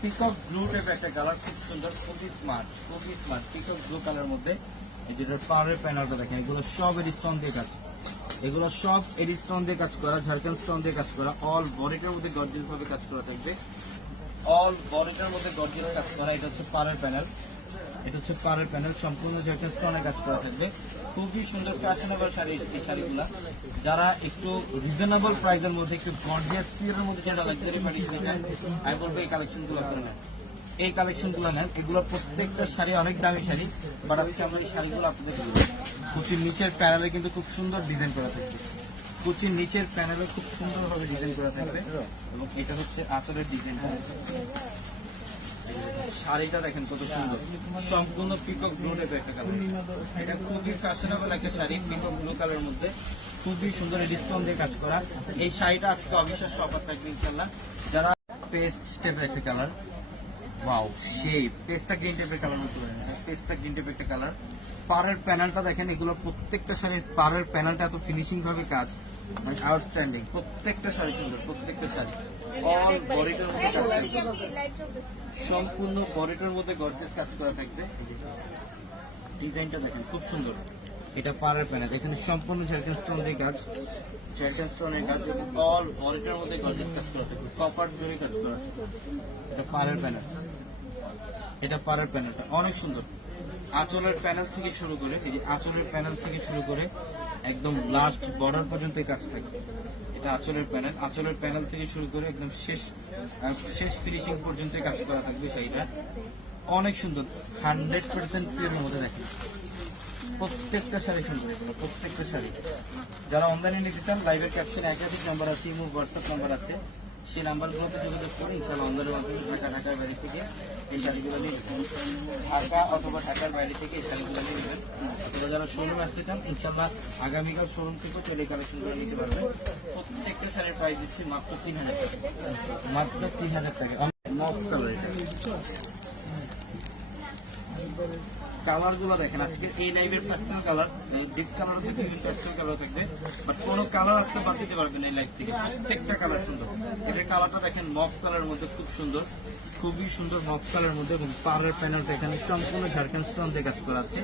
Peacock blue টাইপের একটা colour, খুব সুন্দর, খুবই স্মার্ট পিকক ব্লু কালারের মধ্যে। এই যেটা পাওয়ারের প্যানেলটা দেখেন, এগুলো সব এডিস্টোন দিয়ে কাজ, এগুলো সব এডিস্টোন দিয়ে কাজ করা, ঝাড়খান্ড স্টোন দিয়ে কাজ করা। অল বডিটার মধ্যে গর্জিয়াস ভাবে কাজ করা থাকবে, অল বডিটার মধ্যে গর্জিয়াস কাজ করা। এটা হচ্ছে পাওয়ারের প্যানেল, এটা হচ্ছে পাওয়ারের প্যানেল, সম্পূর্ণ ঝাড়খান্ড স্টোনে কাজ করা থাকবে। খুবই সুন্দর ফ্যাশনেবল শাড়ি এই শাড়িগুলা। যারা একটু রিজনেবল প্রাইসের মধ্যে, একটু গর্জিয়াস পিওরের মধ্যে যেটা লাক্সারি বাড়ি চান, আমি বলবো এই কালেকশনগুলো করে নেন, এই কালেকশনগুলো নেন। এগুলো প্রত্যেকটা শাড়ি অনেক দামি শাড়ি, বাট আজকে আমরা এই শাড়িগুলো আপনাদের কুচির নিচের প্যানেলে কিন্তু খুব সুন্দর ডিজাইন করা থাকবে, কুচির নিচের প্যানেলে খুব সুন্দরভাবে ডিজাইন করা থাকবে। এবং এটা হচ্ছে আঁচলের ডিজাইন। শাড়িটা দেখেন কত সুন্দর, সম্পূর্ণ পিকক ব্লু টাইপের একটা কালার। এটা খুবই ফ্যাশনেবল একটা শাড়ি, পিকক ব্লু কালারের মধ্যে খুবই সুন্দর ডিসকাউন্ট দিয়ে কাজ করা। এই শাড়িটা আজকে অবিশ্বাস্য অফার থাকবে ইনশাল্লাহ। যারা পেস্ট টাইপের একটা কালার, ওয়াও সেই পেস্তা গ্রিন টাইপের কালার মতো, পেস্তা গ্রিন টাইপের একটা কালার। পাড়ের প্যানেলটা দেখেন, এগুলো প্রত্যেকটা শাড়ির পাড়ের প্যানেলটা এত ফিনিশিং ভাবে কাজ, আউটস্ট্যান্ডিং। প্রত্যেকটা শাড়ি সুন্দর, প্রত্যেকটা শাড়ি অল বডিটার মধ্যে কাজ থাকবে, সম্পূর্ণ বডিটার মধ্যে গর্জিয়াস কাজ করা থাকবে। ডিজাইনটা দেখেন খুব সুন্দর। এটা পাড়ের প্যানেল, এখানে সম্পূর্ণ ঝাড়খান্ড স্টোন দিয়ে কাজ, ঝাড়খান্ড স্টোনের কাজ, অল বডিটার মধ্যে গর্জিয়াস কাজ করা থাকবে, কপার জরি কাজ করা থাকবে। এটা পাড়ের প্যানেল, এটা পাড়ের প্যানেলটা অনেক সুন্দর। আঁচলের প্যানেল থেকে শুরু করে, এই যে আঁচলের প্যানেল থেকে শুরু করে একদম লাস্ট বর্ডার পর্যন্ত কাজ থাকবে। এটা আঁচলের প্যানেল, আঁচলের প্যানেল থেকে শুরু করে একদম শেষ ফিনিশিং পর্যন্ত কাজ করা থাকবে। শাড়িটা অনেক সুন্দর, 100% পিওরের মধ্যে দেখেন। প্রত্যেকটা শাড়ি সুন্দর, প্রত্যেকটা শাড়ি। যারা অনলাইনে নিতে চান, লাইভের ক্যাপশনে একাধিক নাম্বার আছে, ইমো হোয়াটসঅ্যাপ নাম্বার আছে, সেই নাম্বারগুলোতে যোগাযোগ করে ইনশাআল্লাহ অনলাইনের মাধ্যমে ঢাকার বাইরে থেকে এই শাড়িগুলো নিয়ে নেবেন, ঢাকা অথবা ঢাকার বাইরে থেকে এই শাড়িগুলো নিয়ে নেবেন। অথবা যারা শোরুমে আসতে চান, ইনশাআল্লাহ আগামীকাল শোরুম থেকে চলে কালেকশনগুলো নিতে পারবেন। প্রত্যেকটা শাড়ির প্রাইস দিচ্ছি মাত্র 3000 টাকা, মাত্র 3000 টাকা। মফ কালার, কালার গুলো দেখেন আজকে এই লাইভের প্যাস্টেল কালার, ডিপ কালার আছে, বিভিন্ন প্যাস্টেল কালার থাকবে, বাট কোনো কালার আজকে বাদ দিতে পারবেন এই লাইভ থেকে। প্রত্যেকটা কালার সুন্দর। এটার কালারটা দেখেন মফ কালারের মধ্যে খুব সুন্দর, খুবই সুন্দর মফ কালারের মধ্যে। এবং পাড়ের প্যানেলটা এখানে সম্পূর্ণ ঝাড়খান্ড স্টোন দিয়ে কাজ করা আছে।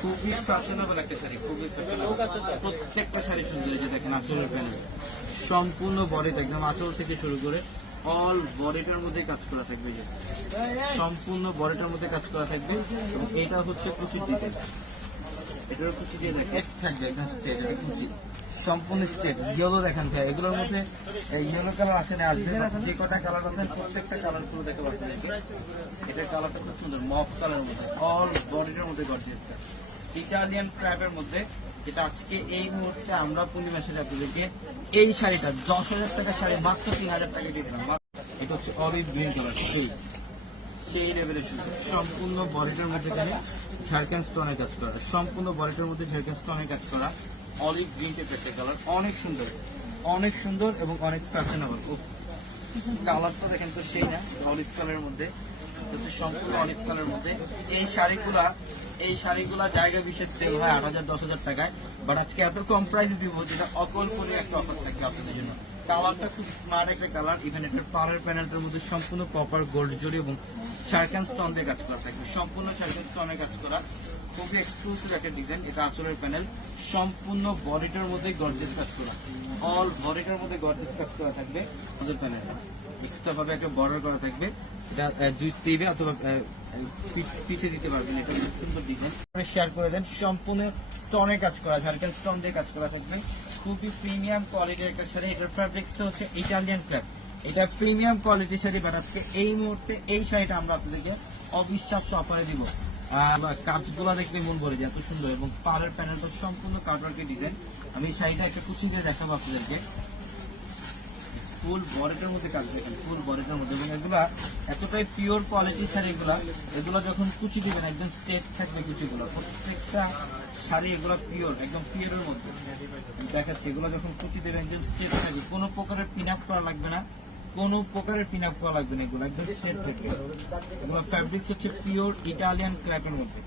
খুবই ফ্যাশনেবল একটা শাড়ি, খুবই ফ্যাশনেবল। প্রত্যেকটা শাড়ি সুন্দর। এই যে দেখেন আঁচলের প্যানেল, সম্পূর্ণ বডিতে একদম আঁচল থেকে শুরু করে অল বডিটার মধ্যে কাজ করা থাকবে, যে সম্পূর্ণ বডিটার মধ্যে কাজ করা থাকবে। এবং এটা হচ্ছে কুচির ডিজাইন, এটার কুচি দিয়ে দেখেন থাকবে একদম স্ট্রেট, এটা কুচি সম্পূর্ণ স্ট্রেট। ইয়েলো দেখেন ভাই, এগুলোর মধ্যে ইয়েলো কালার আসে না, আসবে যে কটা কালার আছেন প্রত্যেকটা কালার গুলো দেখে পাচ্ছেন। এটার কালারটা খুব সুন্দর, মফ কালারের মধ্যে, অল বডিটার মধ্যে গর্জিয়াস। ইটালিয়ান ক্র্যাপের মধ্যে, যেটা আজকে এই মুহূর্তে আমরা পূর্ণিমা শাড়ি আপনাদেরকে এই শাড়িটা 10,000 টাকা শাড়ি মাত্র 3000 টাকা দিয়ে দিলাম। এটা হচ্ছে অলিভ গ্রিন কালার, সেই লেভেলের সুন্দর। সম্পূর্ণ বডিটার মধ্যে এখানে ঝাড়খান্ড স্টোনের কাজ করা, সম্পূর্ণ বডিটার মধ্যে ঝাড়খান্ড স্টোনের কাজ করা, অলিভ গ্রিন টাইপের একটা কালার, অনেক সুন্দর, অনেক সুন্দর এবং অনেক ফ্যাশনেবল। কালারটা দেখেন তো সেই না, অলিভ কালারের মধ্যে হচ্ছে সম্পূর্ণ অলিভ কালারের মধ্যে। এই শাড়িগুলা জায়গা বিশেষ সেল হয় 8,000 10,000 টাকায়, বাট আজকে এত কম প্রাইসে দিব যেটা অকল্পনীয় একটা অফার থাকবে আপনাদের জন্য। কালারটা খুব স্মার্ট একটা কালার। ইভেন এটার পাড়ের প্যানেলটার মধ্যে সম্পূর্ণ কপার গোল্ড জরি এবং ঝাড়খান্ড স্টোন দিয়ে কাজ করা থাকবে, সম্পূর্ণ ঝাড়খান্ড স্টোনের কাজ করা, খুবই এক্সক্লুসিভ একটা ডিজাইন। এটা আঁচলের প্যানেল, সম্পূর্ণ বডিটার মধ্যে গর্জিয়াস কাজ করা, অল বডিটার মধ্যে গর্জিয়াস কাজ করা থাকবে। আঁচল প্যানেল এক্সট্রা ভাবে একটা বর্ডার করা থাকবে, এটা দুই স্লিভে অথবা পিঠে দিতে পারবেন। এটা সুন্দর ডিজাইন শেয়ার করে দেন। সম্পূর্ণ স্টোনের কাজ করা, ঝাড়খান্ড স্টোন দিয়ে কাজ করা থাকবে, খুবই প্রিমিয়াম কোয়ালিটির একটা শাড়ি। এটার ফ্যাব্রিক্সটা হচ্ছে ইটালিয়ান ক্র্যাপ, এটা প্রিমিয়াম কোয়ালিটির শাড়ি। বাট আজকে এই মুহূর্তে এই শাড়িটা আমরা আপনাদেরকে অবিশ্বাস্য অফারে দিব। কাজগুলা দেখলে মন ভরে যায়, এত সুন্দর। এবং পাড়ের প্যানেলটা সম্পূর্ণ কাটওয়ার্কের ডিজাইন। আমি শাড়িটা একটা কুচি দিয়ে দেখাবো আপনাদেরকে। ফুল বডিটার মধ্যে কাজ দেখেন, ফুল বডিটার মধ্যে। এবং এগুলা এতটাই পিওর কোয়ালিটির শাড়ি, এগুলা যখন কুচি দিবেন একদম স্ট্রেট থাকবে কুচিগুলো। প্রত্যেকটা শাড়ি এগুলো পিওর, একদম পিওরের মধ্যে দেখাচ্ছে। এগুলো যখন কুচি দেবেন একদম স্ট্রেট থাকবে, কোনো প্রকারের পিন আপ করা লাগবে না, কোনো প্রকারের পিন আপ করা লাগবে না, এগুলো একদম স্ট্রেট থাকবে। এগুলো ফ্যাব্রিক্স হচ্ছে পিওর ইটালিয়ান ক্র্যাপের মধ্যে।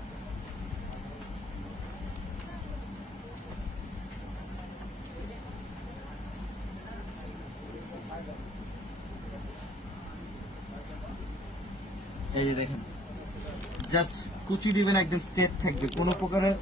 এই যে দেখেন জাস্ট কুচি দিবেন একদম স্ট্রেট থাকবে কোনো প্রকারের